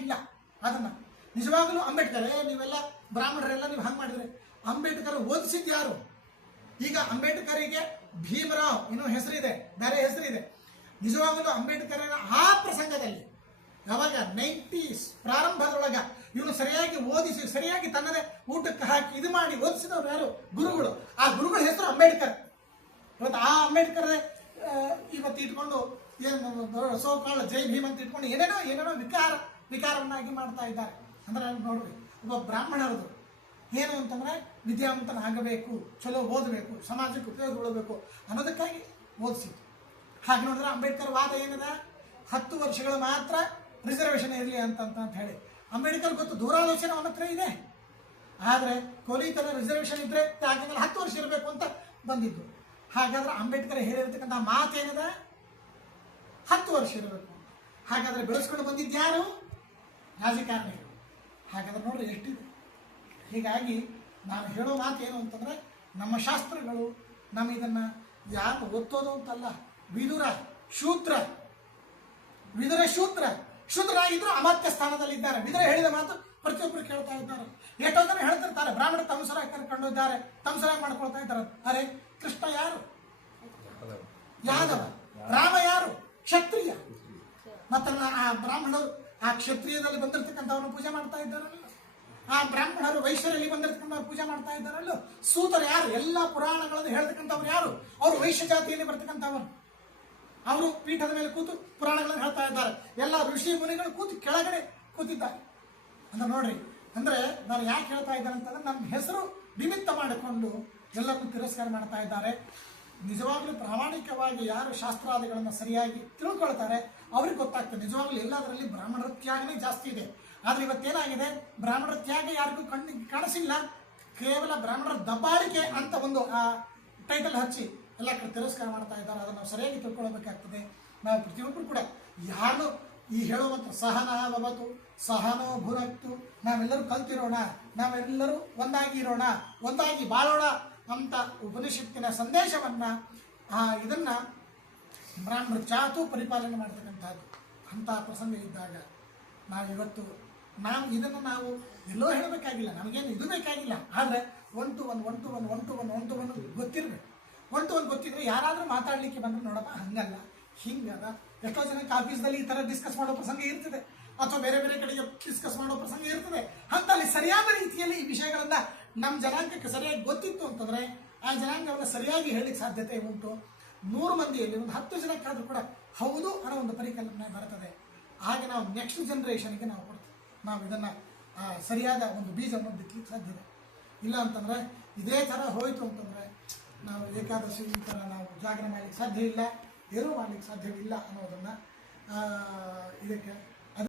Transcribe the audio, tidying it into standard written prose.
ಇಲ್ಲ ಅದನ್ನ. ನಿಜವಾಗಲೂ ಅಂಬೇಡ್ಕರ್, ನೀವೆಲ್ಲ ಬ್ರಾಹ್ಮಣರೆಲ್ಲ ನೀವು ಹಂಗೆ ಮಾಡಿದ್ರೆ ಅಂಬೇಡ್ಕರ್ ಓದಿಸಿದ್ದು ಯಾರು? ಈಗ ಅಂಬೇಡ್ಕರಿಗೆ ಭೀಮರಾವ್ ಇನ್ನೂ ಹೆಸರಿದೆ, ಬೇರೆ ಹೆಸರಿದೆ. ನಿಜವಾಗಲೂ ಅಂಬೇಡ್ಕರ್ ಆ ಪ್ರಸಂಗದಲ್ಲಿ ಯಾವಾಗ 90s ಪ್ರಾರಂಭದೊಳಗ ಇವನು ಸರಿಯಾಗಿ ಓದಿಸಿ ಸರಿಯಾಗಿ ತನ್ನದೇ ಊಟಕ್ಕೆ ಹಾಕಿ ಇದು ಮಾಡಿ ಓದಿಸಿದವರು ಯಾರು? ಗುರುಗಳು. ಆ ಗುರುಗಳ ಹೆಸರು ಅಂಬೇಡ್ಕರ್. ಇವತ್ತು ಆ ಅಂಬೇಡ್ಕರ್ ಇವತ್ತು ಇಟ್ಕೊಂಡು ಏನು ಸೋಕಾಳ ಜೈ ಭೀಮ್ ಅಂತ ಇಟ್ಕೊಂಡು ಏನೇನೋ ವಿಕಾರವನ್ನಾಗಿ ಮಾಡ್ತಾ ಇದ್ದಾರೆ. ಅಂದ್ರೆ ನೋಡ್ರಿ, ಒಬ್ಬ ಬ್ರಾಹ್ಮಣರದು ಏನು ಅಂತಂದ್ರೆ ವಿದ್ಯಾವಂತನಾಗಬೇಕು, ಚಲೋ ಓದಬೇಕು, ಸಮಾಜಕ್ಕೆ ಉಪಯೋಗಗೊಳ್ಳಬೇಕು ಅನ್ನೋದಕ್ಕಾಗಿ ಓದಿಸಿತ್ತು. ಹಾಗೆ ನೋಡಿದ್ರೆ ಅಂಬೇಡ್ಕರ್ ವಾದ ಏನಿದೆ, 10 ವರ್ಷಗಳು ಮಾತ್ರ ರಿಸರ್ವೇಷನ್ ಇರಲಿ ಅಂತ ಹೇಳಿ. ಅಂಬೇಡ್ಕರ್ ಗೊತ್ತು ದೂರಾಲೋಚನೆ ಅವನ ಹತ್ರ ಇದೆ. ಆದರೆ ಕೋಲಿತರ ರಿಸರ್ವೇಷನ್ ಇದ್ರೆ ಯಾಕಂದ್ರೆ 10 ವರ್ಷ ಇರಬೇಕು ಅಂತ ಬಂದಿದ್ದು. ಹಾಗಾದ್ರೆ ಅಂಬೇಡ್ಕರ್ ಹೇಳಿರ್ತಕ್ಕಂಥ ಮಾತೇನಿದೆ, 10 ವರ್ಷ ಇರಬೇಕು. ಹಾಗಾದ್ರೆ ಬೆಳೆಸ್ಕೊಂಡು ಬಂದಿದ್ಯಾರು? ರಾಜಕಾರಣಿಗಳು. ಹಾಗಾದ್ರೆ ನೋಡ್ರಿ ಎಷ್ಟಿದೆ. ಹೀಗಾಗಿ ನಾನು ಹೇಳೋ ಮಾತು ಏನು ಅಂತಂದ್ರೆ, ನಮ್ಮ ಶಾಸ್ತ್ರಗಳು ನಮ್ಮ ಇದನ್ನ ಯಾರು ಒತ್ತೋದು ಅಂತಲ್ಲ. ವಿದುರ ಶೂದ್ರರಾಗಿದ್ರು ಅಮಾತ್ಯ ಸ್ಥಾನದಲ್ಲಿದ್ದಾರೆ. ವಿದುರ ಹೇಳಿದ ಮಾತು ಪ್ರತಿಯೊಬ್ಬರು ಕೇಳ್ತಾ ಇದ್ದಾರೆ. ಎಷ್ಟೋ ಜನ ಹೇಳ್ತಿರ್ತಾರೆ ಬ್ರಾಹ್ಮಣ ತಮಸರ ಕರ್ಕೊಂಡೋದ್ದಾರೆ, ತಮಸರ ಮಾಡ್ಕೊಳ್ತಾ ಇದ್ದಾರೆ. ಅರೆ, ಕೃಷ್ಣ ಯಾರು? ಯಾದವ. ರಾಮ ಯಾರು? ಕ್ಷತ್ರಿಯ. ಮತ್ತಲ್ಲ ಆ ಬ್ರಾಹ್ಮಣರು ಆ ಕ್ಷತ್ರಿಯದಲ್ಲಿ ಬಂದಿರತಕ್ಕಂಥವ್ರನ್ನ ಪೂಜೆ ಮಾಡ್ತಾ ಇದ್ದಾರಲ್ಲ, ಆ ಬ್ರಾಹ್ಮಣರು ವೈಶ್ಯರಲ್ಲಿ ಬಂದಿರತಕ್ಕಂಥವ್ರು ಪೂಜೆ ಮಾಡ್ತಾ ಇದ್ದಾರಲ್ಲ. ಸೂತರು ಯಾರು? ಎಲ್ಲ ಪುರಾಣಗಳನ್ನು ಹೇಳ್ತಕ್ಕಂಥವ್ರು ಯಾರು? ಅವರು ವೈಶ್ಯ ಜಾತಿಯಲ್ಲಿ ಬರ್ತಕ್ಕಂಥವ್ರು. ಅವರು ಪೀಠದ ಮೇಲೆ ಕೂತು ಪುರಾಣಗಳನ್ನು ಹೇಳ್ತಾ ಇದ್ದಾರೆ. ಎಲ್ಲ ಋಷಿ ಮುನಿಗಳು ಕೂತು ಕೆಳಗಡೆ ಕೂತಿದ್ದಾರೆ. ಅಂದ್ರೆ ನೋಡ್ರಿ, ಅಂದ್ರೆ ನಾನು ಯಾಕೆ ಹೇಳ್ತಾ ಇದ್ದಾರೆ ಅಂತಂದ್ರೆ, ನಮ್ಮ ಹೆಸರು ನಿಮಿತ್ತ ಮಾಡಿಕೊಂಡು ಎಲ್ಲರನ್ನು ತಿರಸ್ಕಾರ ಮಾಡ್ತಾ ಇದ್ದಾರೆ. ನಿಜವಾಗ್ಲೂ ಪ್ರಾಮಾಣಿಕವಾಗಿ ಯಾರು ಶಾಸ್ತ್ರಾದಿಗಳನ್ನು ಸರಿಯಾಗಿ ತಿಳ್ಕೊಳ್ತಾರೆ ಅವ್ರಿಗೆ ಗೊತ್ತಾಗ್ತದೆ. ನಿಜವಾಗ್ಲೂ ಎಲ್ಲದರಲ್ಲಿ ಬ್ರಾಹ್ಮಣರ ತ್ಯಾಗನೇ ಜಾಸ್ತಿ ಇದೆ. ಆದ್ರೆ ಇವತ್ತೇನಾಗಿದೆ, ಬ್ರಾಹ್ಮಣರ ತ್ಯಾಗ ಯಾರಿಗೂ ಕಾಣಿಸಿಲ್ಲ. ಕೇವಲ ಬ್ರಾಹ್ಮಣರ ದಬ್ಬಾಳಿಕೆ ಅಂತ ಒಂದು ಟೈಟಲ್ ಹಚ್ಚಿ ಎಲ್ಲ ಕಡೆ ತಿರಸ್ಕಾರ ಮಾಡ್ತಾ ಇದ್ದಾರೆ. ಅದನ್ನು ನಾವು ಸರಿಯಾಗಿ ತಿಳ್ಕೊಳ್ಬೇಕಾಗ್ತದೆ. ನಾವು ಪ್ರತಿಯೊಬ್ಬರು ಕೂಡ ಯಾರು ಈ ಹೇಳುವಂಥ ಸಹನಾವತು ಸಹನೋ ಭುನಕ್ತು, ನಾವೆಲ್ಲರೂ ಕಲ್ತಿರೋಣ, ನಾವೆಲ್ಲರೂ ಒಂದಾಗಿ ಇರೋಣ, ಒಂದಾಗಿ ಬಾಳೋಣ ಅಂತ ಉಪನಿಷತ್ತಿನ ಸಂದೇಶವನ್ನ ಇದನ್ನ ಬ್ರಾಹ್ಮಣ ಚಾತು ಪರಿಪಾಲನೆ ಮಾಡ್ತಕ್ಕಂಥದ್ದು. ಅಂಥ ಪ್ರಸಂಗ ಇದ್ದಾಗ ನಾವಿವತ್ತು ಇದನ್ನು ನಾವು ಎಲ್ಲೋ ಹೇಳಬೇಕಾಗಿಲ್ಲ, ನಮಗೇನು ಇದು ಬೇಕಾಗಿಲ್ಲ. ಆದರೆ ಒನ್ ಟು ಒನ್ ಗೊತ್ತಿರಬೇಕು. 1 to 1 ಗೊತ್ತಿದ್ರೆ ಯಾರಾದರೂ ಮಾತಾಡಲಿಕ್ಕೆ ಬಂದ್ರೆ ನೋಡಪ್ಪ ಹಂಗಲ್ಲ ಹಿಂಗದ. ಎಷ್ಟೋ ಜನಕ್ಕೆ ಆಫೀಸ್ದಲ್ಲಿ ಈ ಥರ ಡಿಸ್ಕಸ್ ಮಾಡೋ ಪ್ರಸಂಗ ಇರ್ತದೆ, ಅಥವಾ ಬೇರೆ ಬೇರೆ ಕಡೆಗೆ ಡಿಸ್ಕಸ್ ಮಾಡೋ ಪ್ರಸಂಗ ಇರ್ತದೆ. ಅಂತಲ್ಲಿ ಸರಿಯಾದ ರೀತಿಯಲ್ಲಿ ಈ ವಿಷಯಗಳನ್ನ ನಮ್ಮ ಜನಾಂಗಕ್ಕೆ ಸರಿಯಾಗಿ ಗೊತ್ತಿತ್ತು ಅಂತಂದ್ರೆ ಆ ಜನಾಂಗವನ್ನು ಸರಿಯಾಗಿ ಹೇಳಲಿಕ್ಕೆ ಸಾಧ್ಯತೆ ಉಂಟು. 100 ಮಂದಿಯಲ್ಲಿ ಒಂದು 10 ಜನಕ್ಕಾದ್ರೂ ಕೂಡ ಹೌದು ಅನ್ನೋ ಒಂದು ಪರಿಕಲ್ಪನೆ ಬರ್ತದೆ. ಹಾಗೆ ನಾವು ನೆಕ್ಸ್ಟ್ ಜನರೇಷನ್ಗೆ ನಾವು ಕೊಡ್ತೀವಿ. ನಾವು ಇದನ್ನ ಸರಿಯಾದ ಒಂದು ಬೀಜವನ್ನು ಬಿತ್ತಲಿಕ್ಕೆ ಸಾಧ್ಯತೆ ಇಲ್ಲ. ಅಂತಂದ್ರೆ ಇದೇ ಥರ ಹೋಯಿತು ಅಂತಂದ್ರೆ ನಾವು ಏಕಾದಶಿ ಈ ಥರ ನಾವು ಜಾಗರಣೆ ಮಾಡಲಿಕ್ಕೆ ಸಾಧ್ಯ ಇಲ್ಲ, ಏನೂ ಮಾಡಲಿಕ್ಕೆ ಸಾಧ್ಯವಿಲ್ಲ ಅನ್ನೋದನ್ನು ಇದಕ್ಕೆ